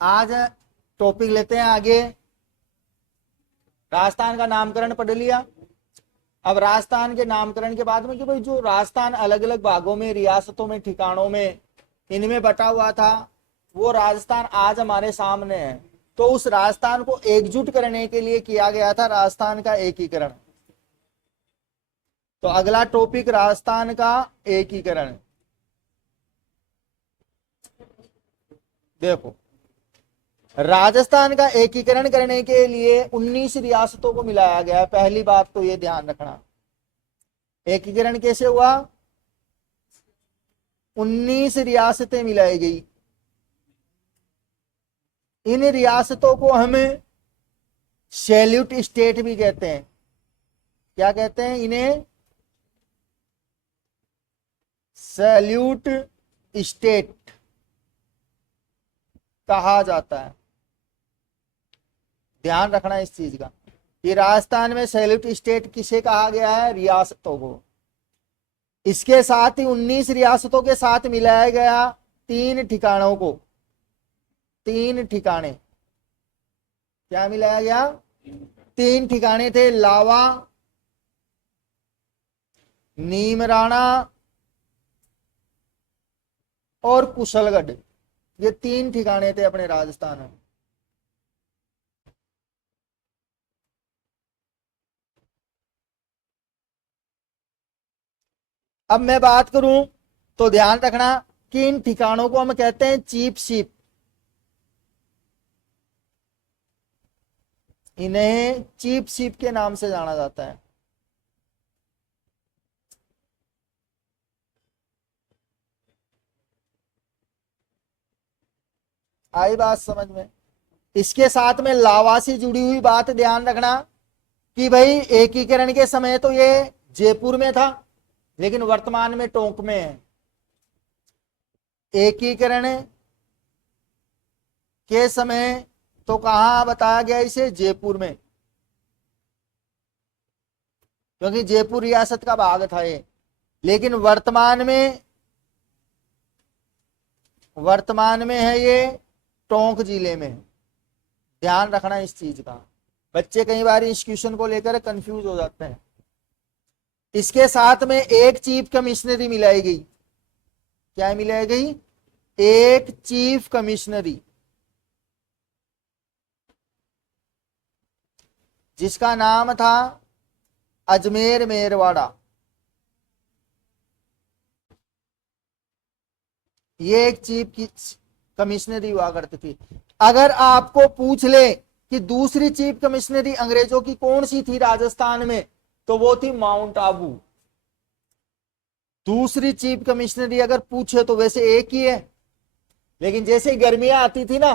आज टॉपिक लेते हैं आगे। राजस्थान का नामकरण पढ़ लिया। अब राजस्थान के नामकरण के बाद में कि भाई जो राजस्थान अलग अलग भागों में, रियासतों में, ठिकानों में, इनमें बटा हुआ था, वो राजस्थान आज हमारे सामने है। तो उस राजस्थान को एकजुट करने के लिए किया गया था राजस्थान का एकीकरण। तो अगला टॉपिक राजस्थान का एकीकरण। देखो, राजस्थान का एकीकरण करने के लिए 19 रियासतों को मिलाया गया है। पहली बात तो ये ध्यान रखना। एकीकरण कैसे हुआ? 19 रियासतें मिलाई गई। इन रियासतों को हम सैल्यूट स्टेट भी कहते हैं। क्या कहते हैं इन्हें? सैल्यूट स्टेट कहा जाता है। ध्यान रखना इस चीज का कि राजस्थान में सैल्यूट स्टेट किसे कहा गया है? रियासतों को। इसके साथ ही 19 रियासतों के साथ मिलाया गया 3 ठिकानों को। 3 ठिकाने क्या मिलाया गया? 3 ठिकाने थे, लावा, नीमराणा और कुशलगढ़। ये 3 ठिकाने थे अपने राजस्थान में। अब मैं बात करूं तो ध्यान रखना कि इन ठिकानों को हम कहते हैं चीफ शिप। इन्हें चीफ शिप के नाम से जाना जाता है। आई बात समझ में? इसके साथ में लावा से जुड़ी हुई बात ध्यान रखना कि भाई एकीकरण के समय तो ये जयपुर में था, लेकिन वर्तमान में टोंक में है। एकीकरण के समय तो कहां बताया गया इसे? जयपुर में, क्योंकि जयपुर रियासत का भाग था ये। लेकिन वर्तमान में है ये टोंक जिले में। ध्यान रखना इस चीज का। बच्चे कई बार इस क्वेश्चन को लेकर कंफ्यूज हो जाते हैं। इसके साथ में एक चीफ कमिश्नरी मिलाई गई। क्या मिलाई गई? एक चीफ कमिश्नरी, जिसका नाम था अजमेर मेरवाड़ा। ये एक चीफ की कमिश्नरी हुआ करती थी। अगर आपको पूछ ले कि दूसरी चीफ कमिश्नरी अंग्रेजों की कौन सी थी राजस्थान में, तो वो थी माउंट आबू। दूसरी चीफ कमिश्नरी अगर पूछे तो वैसे एक ही है, लेकिन जैसे गर्मियां आती थी ना,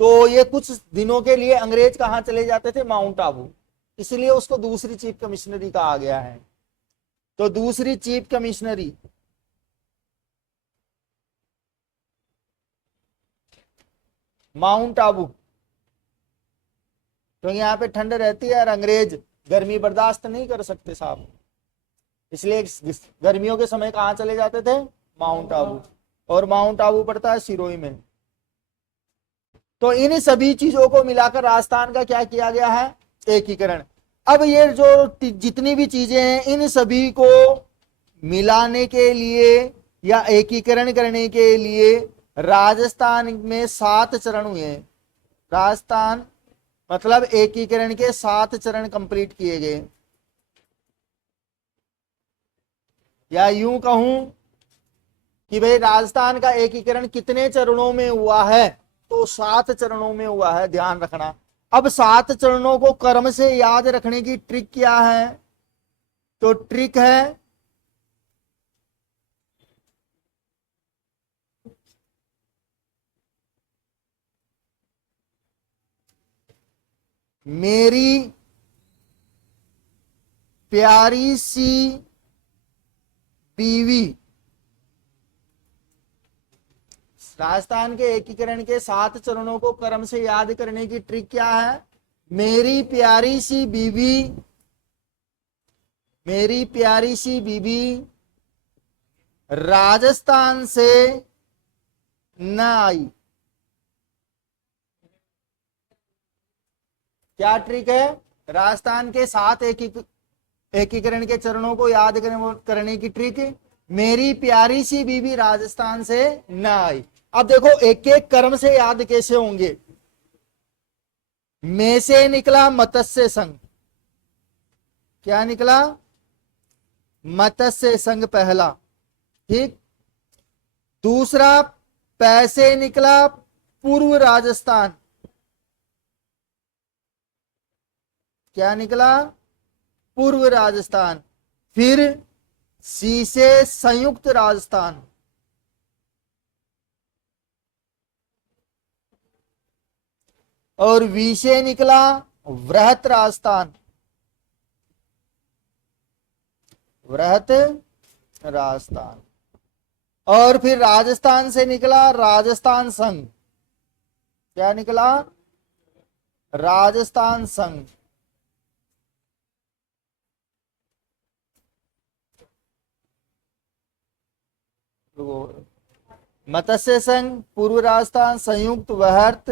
तो ये कुछ दिनों के लिए अंग्रेज कहां चले जाते थे? माउंट आबू। इसलिए उसको दूसरी चीफ कमिश्नरी कहा गया है। तो दूसरी चीफ कमिश्नरी माउंट आबू, क्योंकि यहाँ पे ठंड रहती है और अंग्रेज गर्मी बर्दाश्त नहीं कर सकते साहब। इसलिए गर्मियों के समय कहाँ चले जाते थे? माउंट आबू। और माउंट आबू पड़ता है सिरोही में। तो इन सभी चीजों को मिलाकर राजस्थान का क्या किया गया है? एकीकरण। अब ये जो जितनी भी चीजें हैं, इन सभी को मिलाने के लिए या एकीकरण करने के लिए राजस्थान में 7 चरण हुए। राजस्थान मतलब एकीकरण के 7 चरण कंप्लीट किए गए। या यूं कहूं कि भाई राजस्थान का एकीकरण कितने चरणों में हुआ है? तो 7 चरणों में हुआ है। ध्यान रखना। अब 7 चरणों को क्रम से याद रखने की ट्रिक क्या है? तो ट्रिक है मेरी प्यारी सी बीवी। राजस्थान के एकीकरण के 7 चरणों को क्रम से याद करने की ट्रिक क्या है? मेरी प्यारी सी बीवी, मेरी प्यारी सी बीवी राजस्थान से न आई। क्या ट्रिक है? राजस्थान के 7 एकीकरण के चरणों को याद करने की ट्रिक। मेरी प्यारी सी बीबी राजस्थान से न आई। अब देखो एक एक कर्म से याद कैसे होंगे। में से निकला मत्स्य संघ। क्या निकला? मत्स्य संघ पहला। ठीक। दूसरा, पैसे निकला पूर्व राजस्थान। क्या निकला? पूर्व राजस्थान। फिर सी से संयुक्त राजस्थान। और वी से निकला वृहत राजस्थान। वृहत राजस्थान। और फिर राजस्थान से निकला राजस्थान संघ। क्या निकला? राजस्थान संघ। मत्स्य संघ, पूर्व राजस्थान, संयुक्त, वृहत,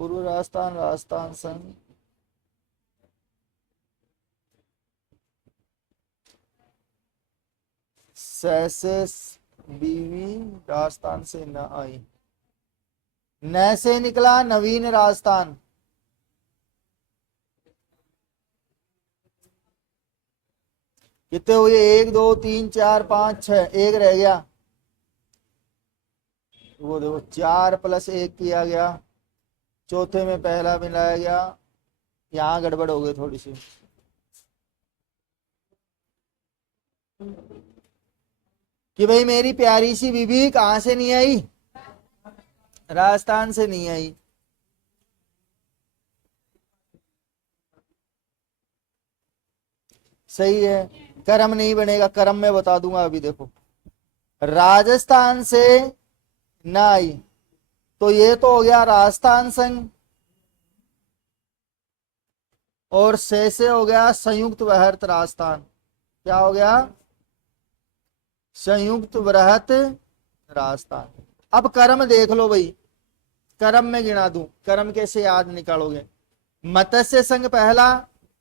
पूर्व राजस्थान, राजस्थान संघ, सैसेस बीवी राजस्थान से न आई। न से निकला नवीन राजस्थान। कितने हुए? 1 2 3 4 5 6, एक रह गया। वो देखो 4 + 1 किया गया, चौथे में पहला मिलाया गया। यहां गड़बड़ हो गई थोड़ी सी। कि भाई मेरी प्यारी सी बीबी कहां से नहीं आई? राजस्थान से नहीं आई। सही है। कर्म नहीं बनेगा, कर्म में बता दूंगा अभी। देखो राजस्थान से न आई, तो ये तो हो गया राजस्थान संघ। और से हो गया संयुक्त वृहत राजस्थान। क्या हो गया? संयुक्त वृहत राजस्थान। अब कर्म देख लो भाई, कर्म में गिना दूं, कर्म कैसे याद निकालोगे? मत्स्य संघ पहला,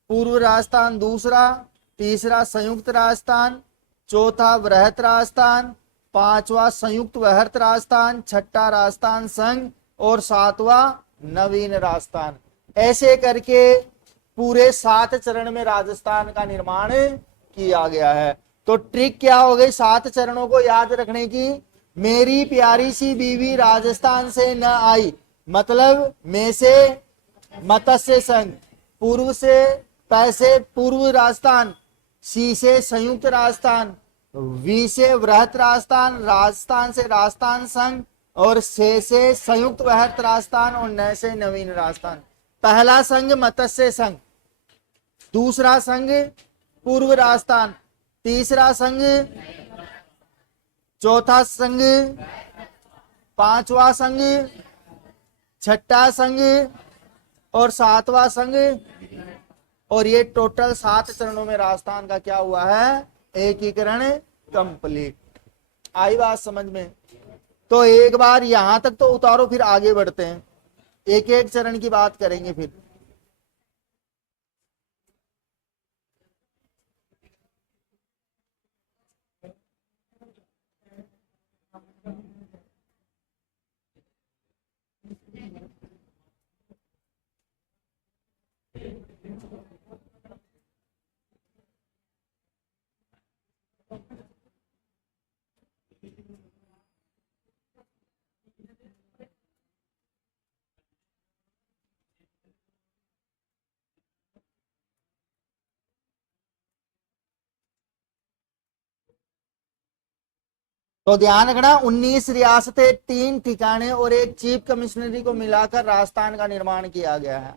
पूर्व राजस्थान दूसरा, तीसरा संयुक्त राजस्थान, चौथा वृहत राजस्थान, पांचवा संयुक्त वृहत राजस्थान, छठा राजस्थान संघ और सातवां नवीन राजस्थान। ऐसे करके पूरे 7 चरण में राजस्थान का निर्माण किया गया है। तो ट्रिक क्या हो गई 7 चरणों को याद रखने की? मेरी प्यारी सी बीवी राजस्थान से न आई, मतलब में से मत्स्य संघ, पूर्व से पैसे पूर्व राजस्थान, सी से संयुक्त राजस्थान, वी से वृहत राजस्थान, राजस्थान से राजस्थान संघ और से संयुक्त वृहत राजस्थान और न से नवीन राजस्थान। पहला संघ मत्स्य संघ, दूसरा संघ पूर्व राजस्थान, तीसरा संघ, चौथा संघ, पांचवा संघ, छठा संघ और सातवां संघ। और ये टोटल 7 चरणों में राजस्थान का क्या हुआ है? एकीकरण कंप्लीट। आई बात समझ में? तो एक बार यहां तक तो उतारो, फिर आगे बढ़ते हैं, एक एक चरण की बात करेंगे फिर। तो ध्यान रखना, 19 रियासतें, 3 ठिकाने और एक चीफ कमिश्नरी को मिलाकर राजस्थान का निर्माण किया गया है।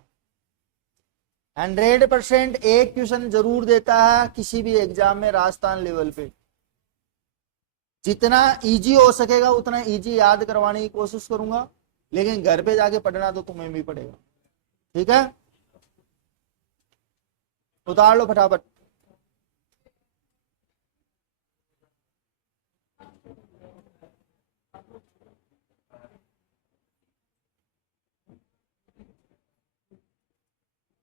100% एक क्वेश्चन जरूर देता है किसी भी एग्जाम में राजस्थान लेवल पे। जितना इजी हो सकेगा उतना इजी याद करवाने की कोशिश करूंगा, लेकिन घर पे जाके पढ़ना तो तुम्हें भी पड़ेगा। ठीक है, उतार लो फटाफट।